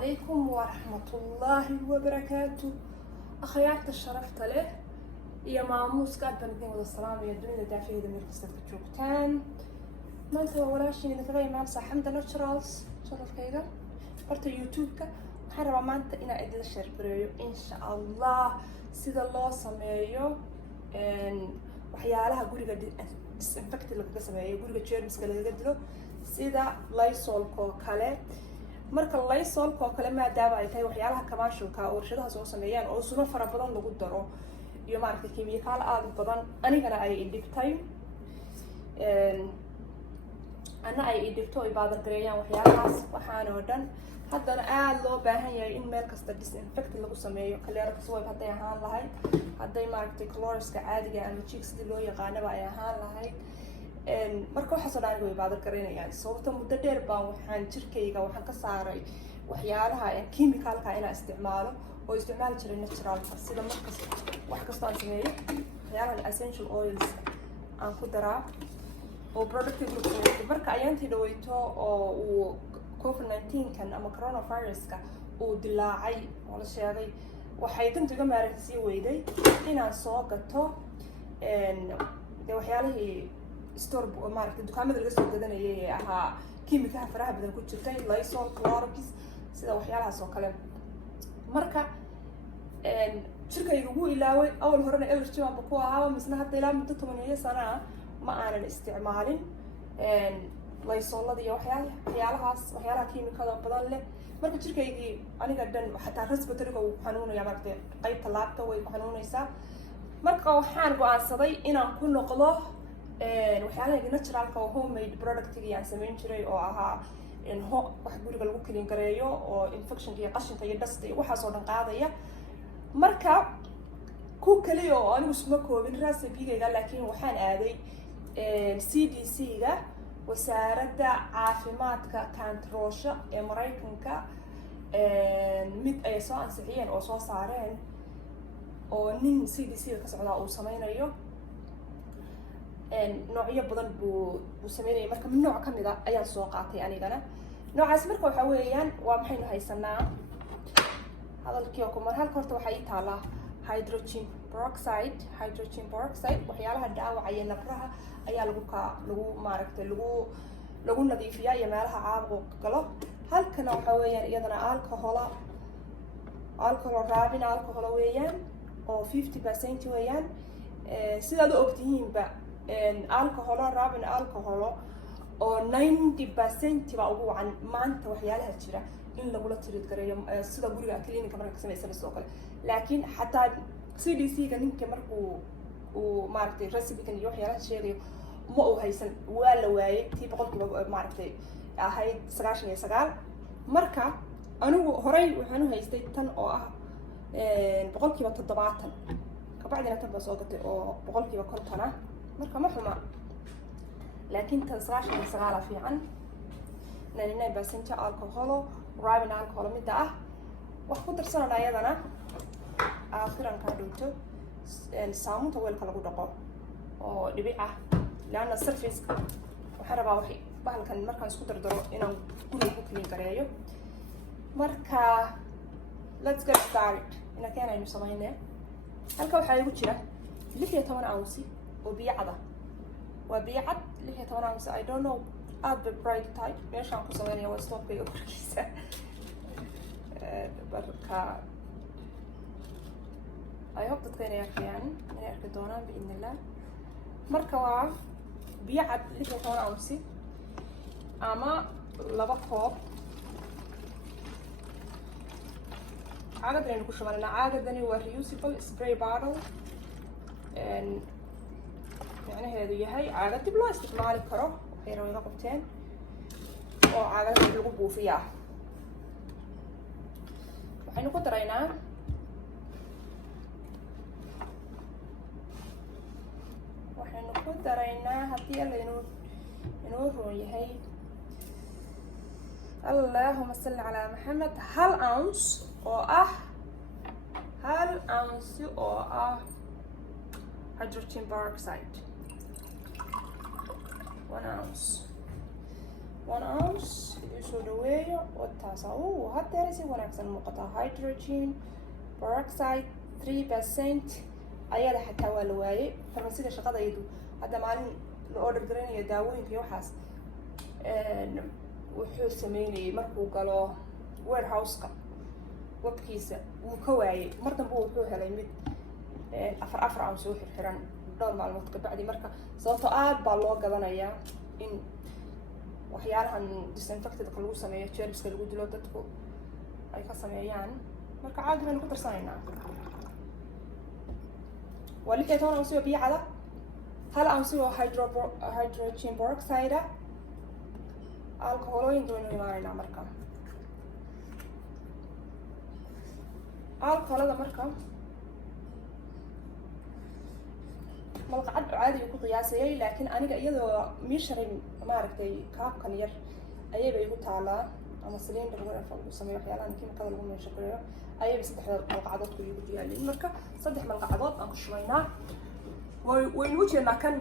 عليكم ورحمة الله وبركاته. أخيات الشرفت له يا ماموس قاعد بندين وذا السلام يا الدنيا دافيه ذا مير قصة جوجتان ما أنت ولا شيء إنك غير ما نصح حمد ناتشرالز شرف كذا برت يوتيوب كا حرب ما أنت إنا إدل شربريو إن شاء الله سيد الله سمايو وحيالها قولي قد disinfect اللي قد سمايو قولي قد جيرمس قال قد له سيدا لايسول كوكالة marka Lysol oo kale maadaama ay tahay waxyaalaha commercialka oo warshadaha soo sameeyaan oo suno fara badan lagu daro iyo maaragtay kiimikaal aad u badan anigana ay idibtay ana ay idibto ay baadar gareeyaan waxyaalahaas waxaan oo dhan haddana aad loo baahan yahay in meel kasta disinfect lagu sameeyo kaleerka soo haday ahaan lahayd haday maaragtay chloriska caadiga ama jigsidii loo yaqaanaba ay ahaan lahayd marka waxa soo dhaaniga way baadar gareynayaan sababta muddo dheer baan waxaan jirkayga waxaan ka saaray waxyaalaha kiimikaalka inaan isticmaalo oo isticmaali jiray naturalka sida markas wax kasta aan sameeyo waxyaalaha essential oils aan ku daraa oo productive look marka ayaantii dhaweyto oo uu COVID-19 kan ama coronavirus-ka uu dilaacay oo la sheegay waxay dantu iga maareysay weyday inaan soo gato waxyaalihii store maaragtay dukaamada laga soo gadanayay ee ahaa kiimikaha faraha badan ku jirtay Lysol, Clorox sida waxyaalahaas oo kale marka jirkaygu wuu ilaaway awal horena allergy aan ku ahaa misna hadda ilaa muddo 10 sano ma aanan isticmaalin Lysolada iyo waxyaalaha kiimikada badan leh marka jirkaygii aniga dhan xataa respiratory-ga uu xanuunaya maaragtay qaybta laabta way ku xanuunaysaa marka waxaan go'aansaday inaan ku noqdo waxyaalaha naturalka oo homemade productiga aan sameyn jiray oo ahaa wax guriga lagu clean gareeyo oo infectionka iyo qashinka iyo dust iyo waxaas oo dhan qaadaya marka ku kaliya oo anigu isma koobin recipe-gayga laakiin waxaan aaday CDC-ga wasaaradda caafimaadka kantaroosha ee Mareykanka mid ay soo ansixiyeen oo soo saareen oo nin CDC-ga ka socda uu sameynayo noocyo badan buu sameeyay marka mid nooc kamid ah ayaan soo qaatay anigana noocaas marka waxa weeyaan waa maxaynu haysanaa hadalkii oo kuma halka horta waxa ay taala hydrogen peroxide waxyaalaha dhaawacaya nabraha ayaa lagu maaragtay lagu nadiifiyaa iyo meelaha caabuq galo halkana waxa weeyaan iyadana alcohol raabin alcohol weeyaan oo 50% weeyaan sidaad u ogtihiinba rabin alcohol oo 90% ba ugu wacan maanta waxyaalaha jira in lagula tirid gareeyo sida guriga clinic marka ka sameeysan soo kale laakiin xataa CDC-ga ninka markuu uu maaragtay recipe-kan iyo waxyaalaha sheegayo ma uu haysan waa la waayay tii boqolkiiba maaragtay ahayd 99 marka anigu horay waxaan u haystay tan oo ah boqolkiiba 70 kabacdina tan baa soo gatay oo boqolkiiba 50 marka ma xuma laakiin tan 99 fiican 99% alcohol rabin alcohol midda ah wax ku darsanana ayadana akhiran ka dhunto saamunta weelka lagu dhaqo oo dhibic ah laana surface waxa rabaa waxay bahalkan markaan isku dardaro inaan guriga ku clean gareeyo marka let's get started ina keenaynu sameynaa halka waxa igu jira 16 ounce oo biyacada waa biyacad 16 ounce I don't know aad bright type meeshaan ku sameynaya waa stopkayga korkiisa barka I hope dadka inay arki doonaan biidnillah marka waa biyacad 16 ounce ama 2 koob caagad ku shubanaa caagadani waa reusable spray bottle macnaheedu yahay caagad dib loo isticmaali karo waxay rawada qabteen oo caagada lagu buufiyaa waxaynu ku daraynaa haddii alla inuu roon yahay allahumma salli calaa maxamed 1 ounce oo ah hydrogen peroxide 1 ounce 1 ounce isoo dhaweeyo wataasa haddeer si wanaagsan muuqataa. Hydrogen peroxide 3% ayada xataa waa la waayey farmasida shaqadaydu hadda maalin la order garanayo daawooyinka iyo waxaas wuxuu sameynayay markuu galo warehouse-ka webkiisa wuu ka waayey mar dambe wuxuu helay mid 4 ounce oo xirxiran dhowr maalmood ka bacdi. marka sababtoo aad baa loo gadanayaa in waxyaalahan disinfected-ka lagu sameeyo germska lagu dilo dadku ay ka sameeyaan. marka caadi baynu ku darsanaynaa waa 16 ounce oo biyo cada, 1 ounce oo hydrogen peroxide ah, alcoholooyinka waynu imaanaynaa. marka alcoholada marka malqacad caadi ku qiyaasayay laakiin aniga iyadoo measuring maaragtay kaabkan yar ayayba igu taalaa ama cylinder whatever lagu sameeyo waxyaalahan kiimikada lagu meesho gareeyo ayayba 3 malqacadood ku igu yaalin. marka 3 malqacadood aan ku shubaynaa. waynu u jeednaa kan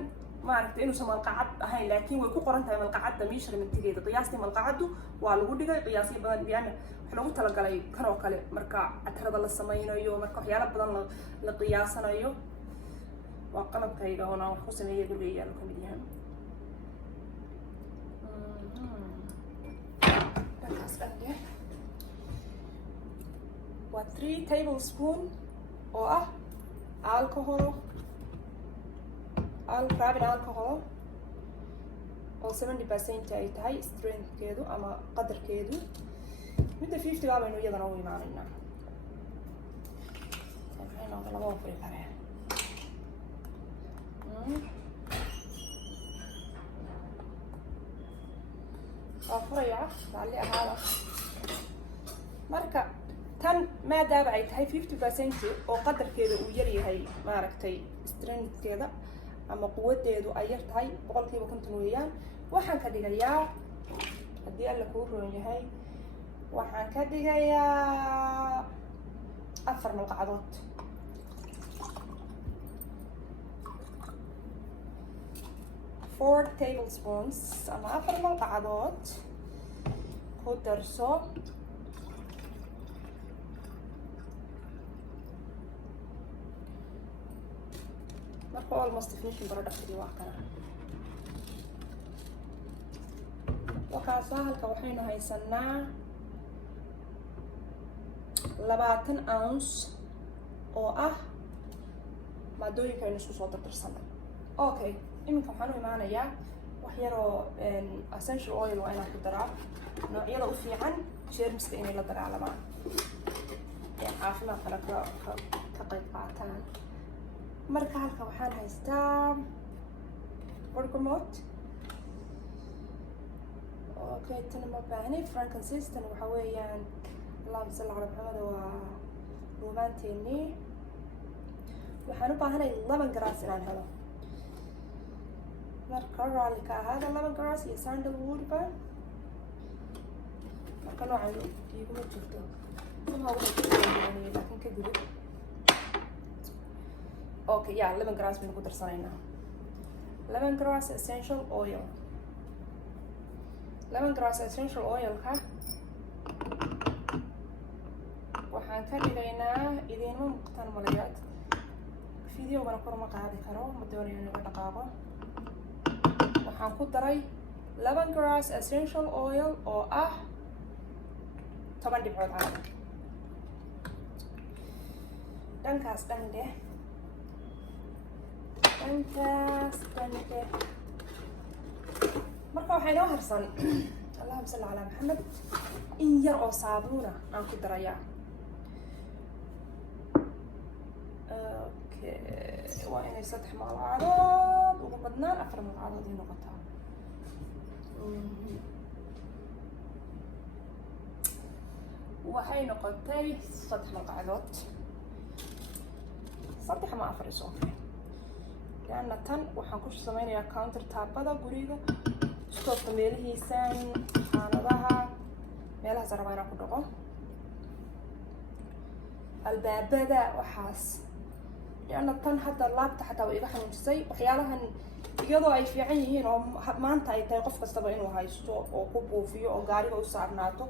maaragtay inuusan malqacad ahayn laakiin way ku qoran tahay malqacadda measurementgeeda qiyaastii malqacaddu waa lagu dhigay qiyaasyo badan biyaana wax lagu talagalay kan oo kale marka catarada la sameynayo marka waxyaala badan la qiyaasanayo. waa qalabkayga oo aan wax ku sameeyay gurigeeyaanu ka mid yahay. waa 3 tablespoon oo ah alcohol rubbing alcohol oo 70% ay tahay strengthkeedu ama qadarkeedu. midda 50 baynu iyadana u imaanaynaa. laba furi kare waa furaya raalli ahaada. marka tan maadaama ay tahay 50% oo qadarkeeda uu yar yahay maaragtay strengthkeeda ama quwadeedu ay yar tahay 50% weeyaan. waxaan ka dhigayaa haddii alla kuu roon yahay waxaan ka dhigayaa 4 malqacadood. 4 tablespoons ama 4 malqacadood ku darso. marka almost finishing productki waa kana. waxaasa halka waxaynu haysanaa 20 ounce oo ah maadooyinka aynu isku soo dardarsanay. okay iminka waxaan u imaanayaa wax yaroo essential oil waa inaan ku daraa noocyada u fiican germska inay la dagaalamaan ee caafimaadkana ka qayb qaataan. marka halka waxaan haystaa bergamot. okay tana ma baahnay. frankincense tan waxa weeyaan allahuma salli calaa maxamed waa ruumaanteennii. waxaan u baahanay lemongrass inaan helo. marka raalli ka ahaada lemongrass iyo sandalwoodba marka noocan iguma jirto laakiin ka gudub. okay yeah lemongrass baynu ku darsanaynaa. lemongrass essential oil. lemongrass essential oilka waxaan ka dhigaynaa idiinma muuqataan malayaad videogana kor ma qaadi karo ma doonayo inaga dhaqaaqo. waxaan ku daray lemongrass essential oil oo ah 10 dhibcood camal. dhankaas dhan dheh marka waxay noo harsan allahuma salli calaa maxamed in yar oo saabuuna aan ku darayaa. okay waa inay 3 malqacadood ugu badnaan 4 malqacadood ay noqotaa. waxay noqotay 3 malqacadood 3 ama 4 isoo لأن tan waxaan ku sameynayaa counter taabada guriga stoofka meelihiisan xaaladaha meelahaas rabaa inaan ku dhaqo albaabada waxaas لأن tan hadda laabta xataa way iga xanuunjisay waxyaalahan iyadoo ay fiican yihiin oo maanta ay tahay qof kastaba inuu haysto oo ku buufiyo oo gaariga u saarnaato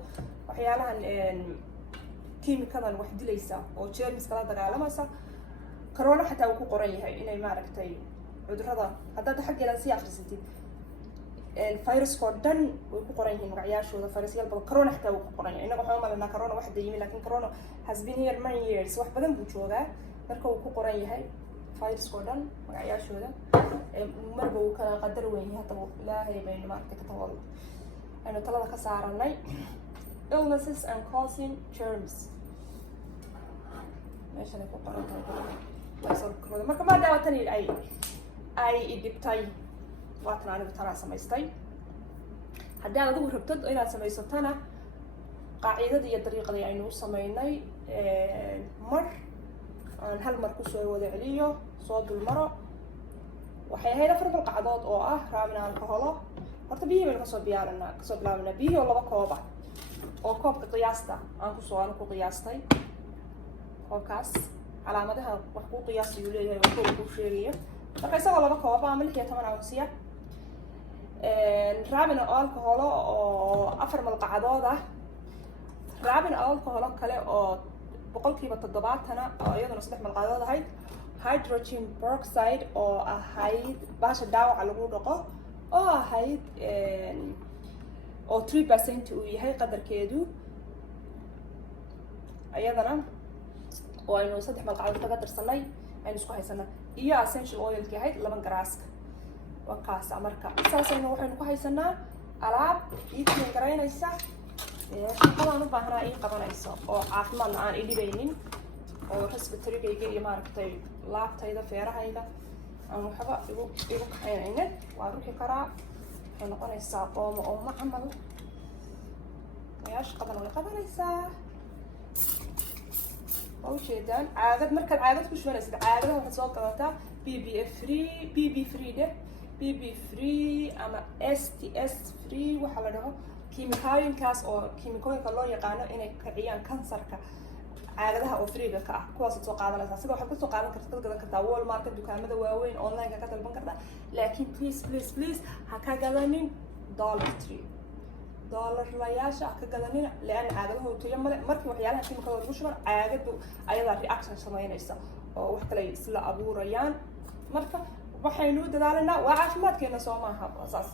waxyaalahan kiimikadan wax dilaysa oo jeermiska la dagaalamaysa corona xataa uu ku qoran yahay inay maaragtay cudurrada haddaad xaggeeda sii akhrisatid fayraskoo dhan way ku qoran yihiin magacyaashooda fayrasyal badan corona xataa uu ku qoran yahay innaga waxaan u malaynaa corona wax dayimi laakiin corona has been here many years wax badan buu joogaa marka uu ku qoran yahay fayraskoo dhan magacyaashooda marba uu kala qadar weyn yahay haddaba ilaahay baynu maaragtay ka tawal aynu talada ka saaranay illnesses and causing germs meeshan ay ku qoran tahay marka maadaama tan ay idhibtay waatan anigu tanaa samaystay haddii aad adigu rabtid inaad samaysatana qaacidadii iyo dariiqadii aynu u samaynay mar aan hal mar kusoo wada celiyo soo dul maro waxay ahayd 4 balqacdood oo ah raamina alcoholo horta biyihii baynu kasoo bilaabana biyihii oo 2 koob ah oo koobka qiyaasta aan ku qiyaastay koobkaas calaamadaha wax ku qiyaasayuu leeyahay oo koob ku sheegayo marka isagoo 2 koob ama 16 ounce raamina alcoholo oo 4 malqacdood ah raamina alcoholo kale oo 7% oo iyaduna 3 malqacdood ahayd hydrogen peroxide oo ahayd baasha dhaawaca lagu dhaqo oo ahayd oo 3% uu yahay qadarkeedu ayadana oo aynu 3 malqacdood kaga tirsanay aynu isku haysanaa iyo essential oilki ahayd 2 garaaska wakaasa marka saasayna waxaynu ku haysanaa alaab ii tiin garaynaysa shaqadaan u baahnaa ii qabanayso oo caafimaadna aan idhibaynin oo respiratory-gayga iyo maaragtay laabtayda feerahayda aan waxba igu kaxaynaynin waa ruxi karaa waxay noqonaysaa oomo camal ayaa shaqadan way qabanaysaa waa ujeedaan caagad markaad caagad ku shubanaysid caagadaha waxaad soo gadataa bb free ama STS free waxaa la dhaho kiimikooyinkaas oo kiimikooyinka loo yaqaano inay kiciyaan kansarka caagadaha oo freega ka ah kuwaasaad soo qaadanaysaa sida waxaad kasoo qaadan karta dad gadan kartaa Walmart dukaamada waaweyn online ka dalban kartaa laakiin please ha ka gadanin Dollar Tree dollarlayaasha ha ka gadanin leana caagadahu tayo male markii waxyaalaha kiimikada lagu shuban caagadu ayadaa reaction samaynaysa oo wax kale isla abuurayaan marka waxaynu dadaalanaa waa caafimaadkeena soo maaha saas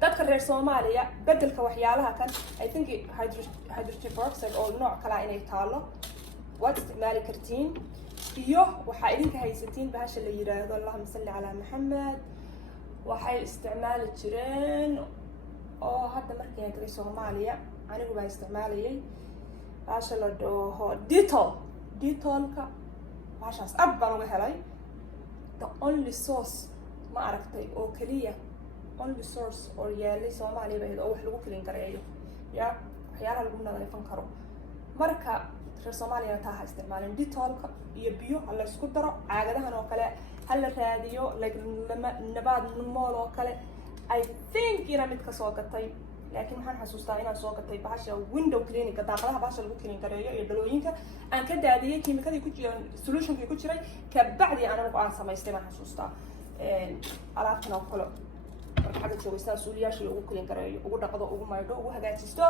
dadka reer Soomaaliya bedelka waxyaalaha kan I think hydrogen peroxide oo nooc kale inay taalo waad isticmaali kartiin iyo waxa idinka haysatiin bahasha la yiraahdo Allahumma salli ala Muhammad waxay isticmaali jireen oo hadda markii aan tagay Soomaaliya anigu baa isticmaalayay bahasha la dhaho Dettol-ka bahashaas aad baan uga helay the only source ma aragtay oo kaliya only source oo yaalay Soomaaliya baa oo wax lagu kelin gareeyo ya waxyaalaha lagu nadiifin karo marka reer Soomaaliya taa isticmaaleen Dettol-ka iyo biyo la isku daro caagadahan oo kale hal la raadiyo nabaad mool oo kale I think ina mid ka soo gatay laakiin waxaan xasuustaa inaan soo gatay bahasha window cleaning daaqadaha bahasha lagu clean gareeyo iyo dhalooyinka aan ka daadiyay kiimikadii ku jiray solutionkii ku jiray ka bacdi aan samaystay baan xasuustaa alaabtan oo kale xagga joogaysta suuliyaasha ugu clean gareeyo ugu dhaqdo ugu maydho ugu hagaajisto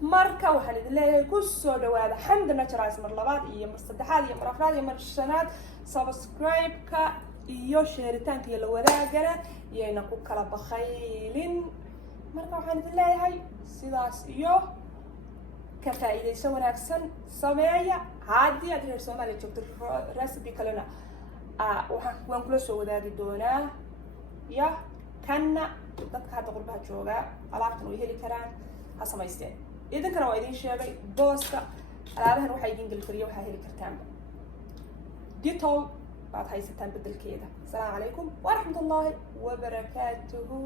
marka waxaan idin leeyahay ku soo dhawaada Xamda Naturals mar labaad iyo mar saddexaad iyo mar afraad iyo mar shanaad subscribe-ka iyo sheeritaanka iyo la wadaagana iyayna ku kala bakhaylin marka waxaan idin leeyahay sidaas iyo ka faa'iidayso wanaagsan sameeya haddii aad reer Soomaaliya joogto recipe kalena waan kula soo wadaagi doonaa ya kanna dadka hadda qurbaha jooga alaabtan way heli karaan ha samaysteen idinkana waa idin sheegay booska alaabahan waxay idin geli kariyo waxaa heli kartaan Dettol baad haysataan bedelkeeda. Assalaamu calaykum waraxmatullaahi wabarakaatuhu.